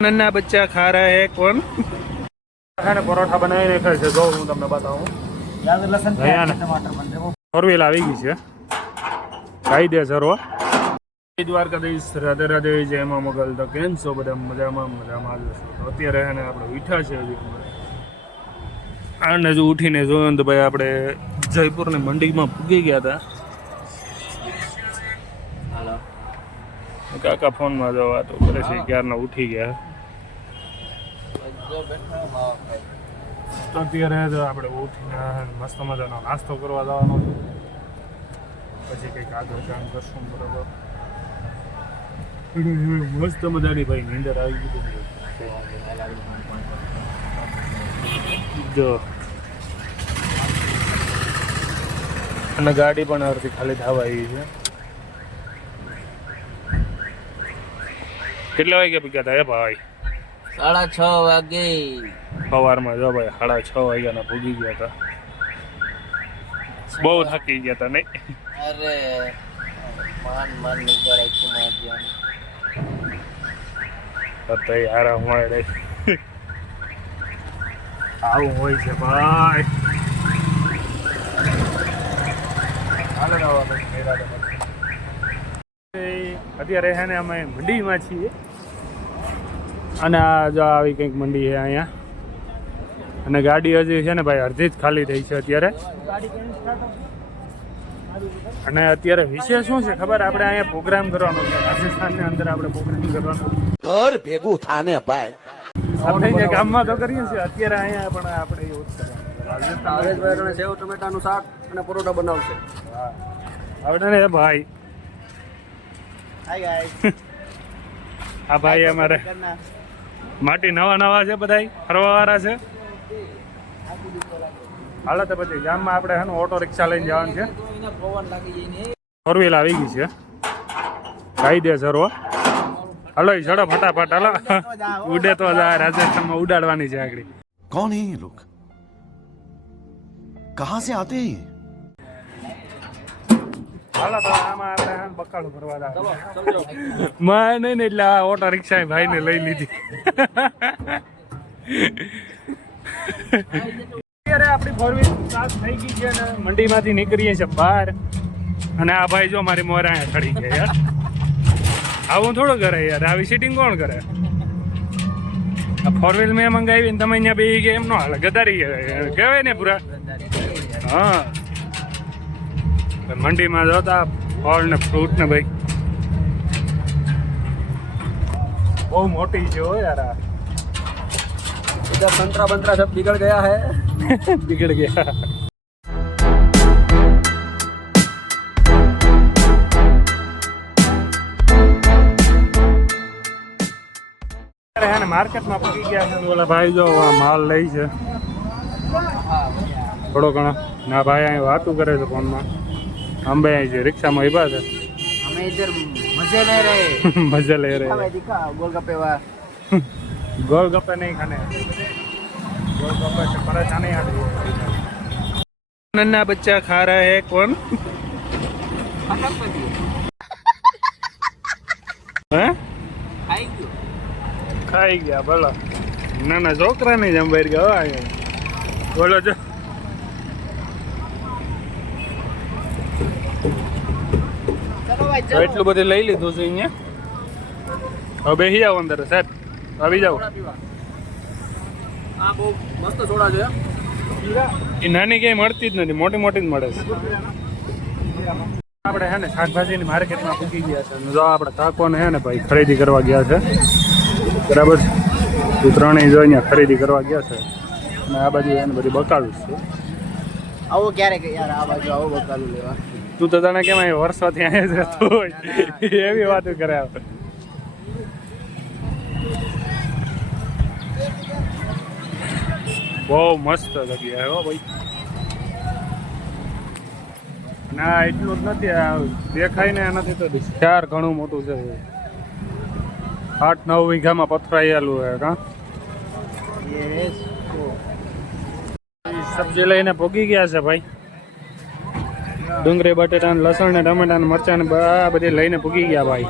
નન્ના બચ્ચા ખા રહા હે કોણ? ખાને પરોઠા બનાવીને ખાય છે. જો હું તમને બતાવું. યાદ લસણ પ્યાજ ટમાટર બને આવી ગઈ છે. ખાઈ દે સરો દ્વારકાધીશ રાધે રાધે જયમાં મોગલ. તો કેમ છો બધા? મજામાં મજામાં આવ્યો અત્યારે એને આપણે મીઠા છે હજી આને જો ઉઠીને જોયું તો ભાઈ આપણે જયપુર જયપુરની મંડીમાં પૂગી ગયા હતા. કાકા ફોનમાં જો વાતો કરે છે ક્યારના ઉઠી ગયા. અત્યારે તો આપણે ઉઠીને મસ્ત મજાનો નાસ્તો કરવા જવાનો છે. પછી કંઈક આગળ કામ કરશું બરાબર. મસ્ત મજાની ભાઈ નીંદર આવી ગઈ જો. અને ગાડી પણ અડધી ખાલી થવા આવી છે. કેટલા વાગ્યા પીક્યા હતા એ ભાઈ? સાડા છ વાગે. સવારમાં જો ભાઈ સાડા છ વાગ્યાના ભૂગી ગયા હતા. બહુ થાકી ગયા હતા નહીં. અરે માન માન ઉપર આખું માર ગયા અત્યારે આરામ મળે આવું હોય છે ભાઈ. ને અત્યારે છે ને અમે મંડીમાં છીએ. અને આ જો આવી કંઈક મંડી છે અહીંયા. અને ગાડી હજી છે ને ભાઈ અડધી જ ખાલી થઈ છે અત્યારે. અને અત્યારે વિશે શું છે ખબર? આપણે અહીંયા પ્રોગ્રામ કરવાનો છે. રાજસ્થાનની અંદર આપણે પ્રોગ્રામ કરવાનો ઘર ભેગું થાને ભાઈ. આપણે જે ગામમાં તો કરીએ છીએ. અત્યારે અહીંયા પણ આપણે એવું જ છે. સેવ ટમેટાનું શાક અને પરોઠા બનાવશે. હા. આવડે ને ભાઈ. હાય ગાઈસ આ ભાઈ અમારે માટી નવા નવા છે બધા ફરવાવાળા છે. હાલો તો પછી ગામમાં આપણે હેનું ઓટો રિક્ષા લઈને જવાનું છે. ફોર વ્હીલ આવી ગઈ છે. કાયદેસર હો હલો એ ઝડપ ફટાફટ, હલો. ઉડે તો રાજસ્થાનમાં ઉડાડવાની છે આગળ. કોણ હે લોક કહા સે આતે હે માં નહીં ને એટલે આ ઓટો રિક્ષા ભાઈને લઈ લીધી. અત્યારે આપણી ફોર વ્હીલ સ્ટાર્ટ થઈ ગઈ છે ને મંડીમાંથી નીકળીએ છીએ બહાર. અને આ ભાઈ જો મારી મોરા અહીંયા ખડી ગયા યાર. આવું થોડું કરે યાર. આવી સીટિંગ કોણ કરે? આ ફોર વ્હીલ મેં મંગાવી ને તમે અહીંયા બે કે એમ નો ગધારી ગદારી કહેવાય ને પૂરા. હા. મંડીમાં જોતા ફળ ને ફ્રૂટ ને ભાઈ બહુ મોટી છે હો યાર આ इधर संतरा बंतरा सब बिगड़ गया है बिगड़ गया અરે હે ને માર્કેટમાં પકી ગયા છે ને ઓલા ભાઈ જો આ માલ લઈ છે થોડો ઘણો ના ભાઈ અહીં વાતું કરે છે ફોનમાં અંબે અહીં છે રિક્ષામાં ઊભા છે અમે ઇધર મજે લે રહે મજા લે રહે હવે દિખા ગોલગપ્પે વા गोलगप्पे नहीं खाने गोलगप्पे से परेशानी आ रही है नन्ना बच्चा खा रहा है कौन હે ખાઈ ગયો ખાઈ ગયા બોલો ના ના છોકરા નહીં જમવાઈ ગયા હો અહીંયા બોલો જો તો એટલું બધું લઈ લીધું છે અહીંયા. હવે બેસી જાઓ અંદર સાહેબ. આવી જાઓ. આ બહુ મસ્ત સોડા છે. એ નાની ક્યાંય મળતી જ નથી મોટી મોટી જ મળે છે. આપણે હે ને શાકભાજીની માર્કેટમાં પૂકી ગયા છે. જો આપણે કાકોને હે ને ભાઈ ખરીદી કરવા ગયા છે. બરાબર તું ત્રણેય જો અહીંયા ખરીદી કરવા ગયા છે. અને આ બાજુ એને બધી બકાલું છે. આવો ક્યારેક યાર આ બાજુ આવો બકાલું લેવા. તું તો તને કેમ અહીં વર્ષોથી અહીંયા જ રહેતો હોય? એવી વાતો કરે આપણે બહુ મસ્ત જગ્યા હો ભાઈ. ના એટલું જ નથી આ દેખાય ને નથી તો ચાર ઘણું મોટું છે. આઠ નવ વીઘામાં પથરાયેલું છે કા? સબ્જી લઈને પોગી ગયા છે ભાઈ. ડુંગળી બટેટા લસણ ને ટમેટા ને મરચા ને બધી લઈને પૂગી ગયા ભાઈ.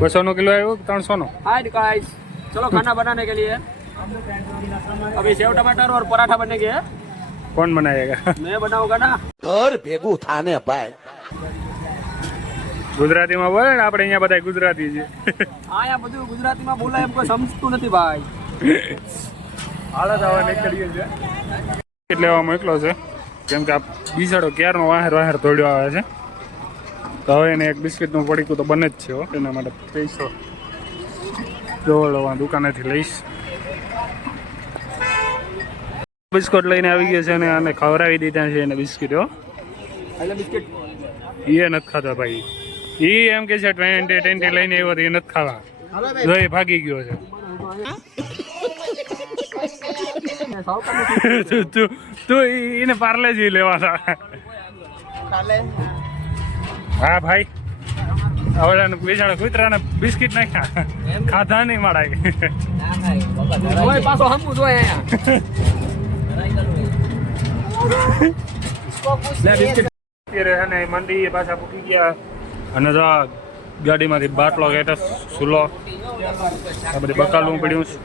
બસો નો કિલો આવ્યો ત્રણસો નો ચલો ખાના બનાને કે લીએ અભી સેવ ટમાટર ઓર પરાઠા બને કે? કોણ બનાયેગા મેં બનાવુંગા ના? ઘર ભેગું થાને ભાઈ. ગુજરાતીમાં બોલે ને આપણે અહીંયા બધા ગુજરાતી છે. હા અહીંયા બધું ગુજરાતીમાં બોલાય એમ કોઈ સમજતું નથી ભાઈ. હાલત આવા નીકળીએ છે એટલે આવા મોકલો છે? કેમ કે આ બીજાડો ક્યારનો વાહેર વાહેર તોડ્યો આવે છે? તો હવે એને એક બિસ્કિટનું પડીકું તો બને જ છે એના માટે પૈસો આ દુકાનેથી લઈશ. બિસ્કુટ લઈને આવી ગયો છે અને આને ખવડાવી દીધા છે એને બિસ્કિટો બિસ્કિટ? એ નથી ખાતા ભાઈ. એ એમ કે છે ટ્વેન્ટી ટ્વેન્ટી લઈને આવ્યો એ નથી ખાવા. જોઈ ભાગી ગયો છે. તું તું તું એને પાર્લેજી લેવાના. હા ભાઈ. હવે બિચારા કૂતરાને બિસ્કિટ નાખ્યા. ખાધા નહીં મારા પાછો હમું જોય અહીંયા. બિસ્કિટ. અત્યારે છે ને મંડી એ પાછા પૂકી ગયા. અને જો આ ગાડીમાંથી બાટલો ગેટસ સુલો. આ બધી બકાલું પડ્યું છે.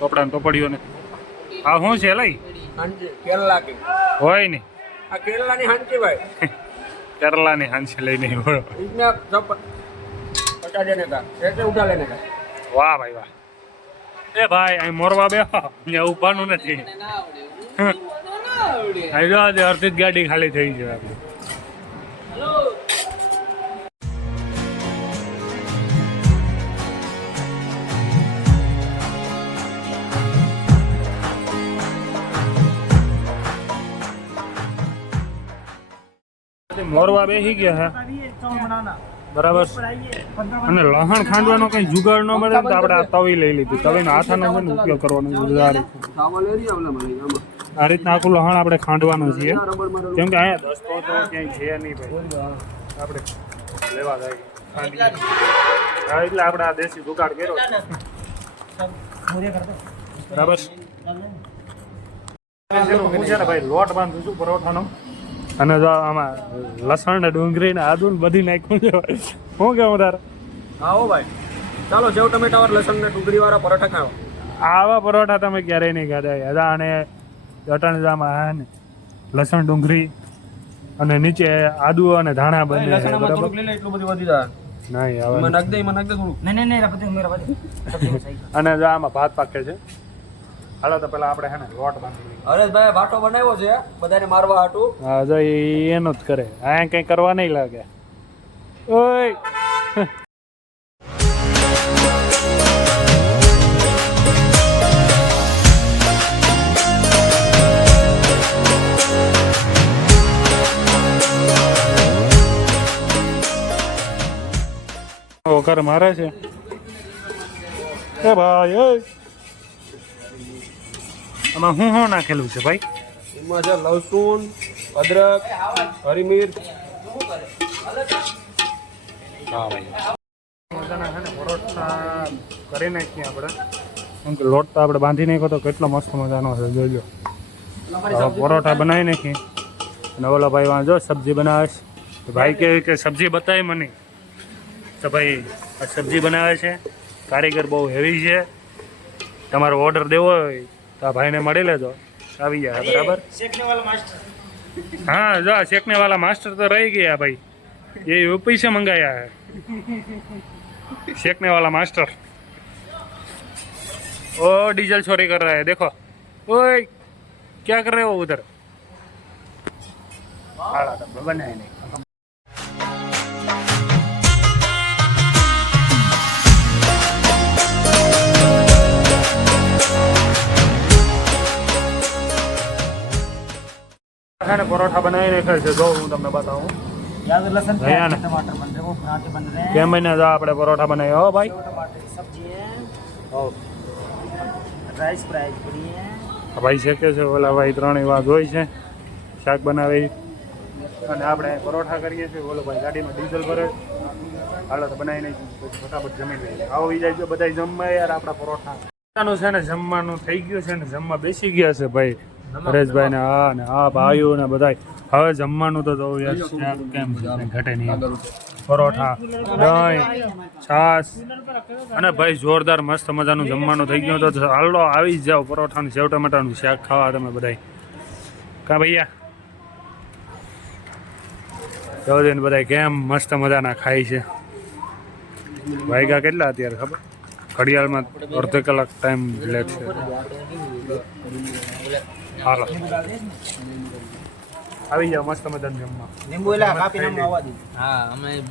કપડાં તો પડ્યું ને હા શું છે લઈ? કેરલા કે હોય ને. આ કેરલા ની હાંજી ભાઈ કેરલા ની હાંજી લઈને બોલો વાહ ભાઈ વાહ. એ ભાઈ અહીં મોરવા બે ને ઉભાનું નથી આવી જો આજે અર્ધિત ગાડી ખાલી થઈ જાય આપણી. મોરવા બેસી ગયા છે બરાબર. અને લહણ ખાંડવાનો કઈ જુગાડ ન મળે તો આપણે આ તવી લઈ લીધી. તવીનો હાથાનો છે ઉપયોગ કરવાનો જુગાડ આ રીતના આખું લહણ આપણે ખાંડવાનું છે કેમ કે અહીંયા દસ્તો તો ક્યાંય છે નહીં ભાઈ. આપણે લેવા જાય. એટલે આપણે આ દેશી જુગાડ કર્યો બરાબર. છે ભાઈ લોટ બાંધું છું પરોઠાનો. અને જો આમાં લસણ ને ડુંગળી ને આદુ ને બધી નાખ્યું છે. શું કેવું તારે? હા ભાઈ. ચાલો જેવ ટમેટા વાળા લસણ ને ડુંગળી વાળા પરોઠા ખાઓ. આવા પરોઠા તમે ક્યારેય નહીં ખાધા. યાદા અને જટણ જામાં લસણ ડુંગળી અને નીચે આદુ અને ધાણા બંને એટલું બધું વધી જાય. હવે અને જો આમાં ભાત પાકે છે. હાલો તો પેલા આપણે હે ને લોટ બાંધી. હરેશભાઈ વાટો બનાવ્યો છે? બધાને મારવા હાટું. હા જો એ એનું જ કરે. આ કંઈ કરવા નહીં લાગે. ઓય! વઘાર મારે છે. એ ભાઈ ઓય! આમાં હું શું નાખેલું છે ભાઈ? એમાં છે લસુણ અદરક હરી મિર્ચ હા ભાઈ. મજાના છે ને પરોઠા કરી નાખીએ આપણે. કેમ કે લોટ તો આપણે બાંધી નાખ્યો તો કેટલો મસ્ત મજાનો છે પરોઠા બનાવી? નાખીએ. અને ઓલો ભાઈ વાંધો સબ્જી બનાવે છે ભાઈ કહે કે સબ્જી બતાવી મને. તો ભાઈ આ સબ્જી બનાવે છે. કારીગર બહુ હેવી છે. તમારો ઓર્ડર દેવો હોય તો આ ભાઈને મળી લેજો આવી જાય બરાબર हाँ जो सेकने वाला मास्टर तो रह गया भाई ये यूपी से मंगाया है सेकने वाला मास्टर ओ डीजल चोरी कर रहा है देखो ओए क्या कर रहे हो उधर आला डब्बा बनाए नहीं है ना परोठा बनाए रखे છે જો હું તમને બતાવું याद लहसुन भैया ना। टमाटर बन रहे हैं वो पराठे बन रहे हैं કેમ મહિને જો આપણે પરોઠા બનાવ્યા હો ભાઈ टमाटर की सब्जी है राइस फ्राई पूरी है આ ભાઈ શેકે છે ઓલા ભાઈ ત્રણેય વાત હોય છે શાક બનાવે અને આપણે પરોઠા કરીએ છીએ ઓલો ભાઈ ગાડીમાં ડીઝલ ભરે હાલો તો બનાવી નાખ્યું પછી ફટાફટ જમી લઈએ આવો ઈ જાય બધા જમવા યાર આપણા પરોઠા જમવાનું છે ને જમવાનું થઈ ગયું છે ને જમવા બેસી ગયા છે ભાઈ પરેશભાઈ ને હા ને હા ભાઈઓ ને બધા હવે જમવાનું તો જવું યાર કેમ ઘટે નહીં. પરોઠા દહીં છાસ અને ભાઈ જોરદાર મસ્ત મજાનું જમવાનું થઈ ગયું તો હાલો આવી જ જાઓ પરોઠાનું સેવ ટમાટાનું શાક ખાવા તમે બધાય. કા ભૈયા? જવા દે બધા કેમ મસ્ત મજાના ખાય છે? વાગ્યા કેટલા અત્યારે ખબર? ઘડિયાળમાં અડધો કલાક ટાઈમ લેટ છે. હાલો. આવી જાઓ મસ્ત મજાનું જમવા. લીંબુ એલા કાપી નાખવા આવવા દે. હા અમે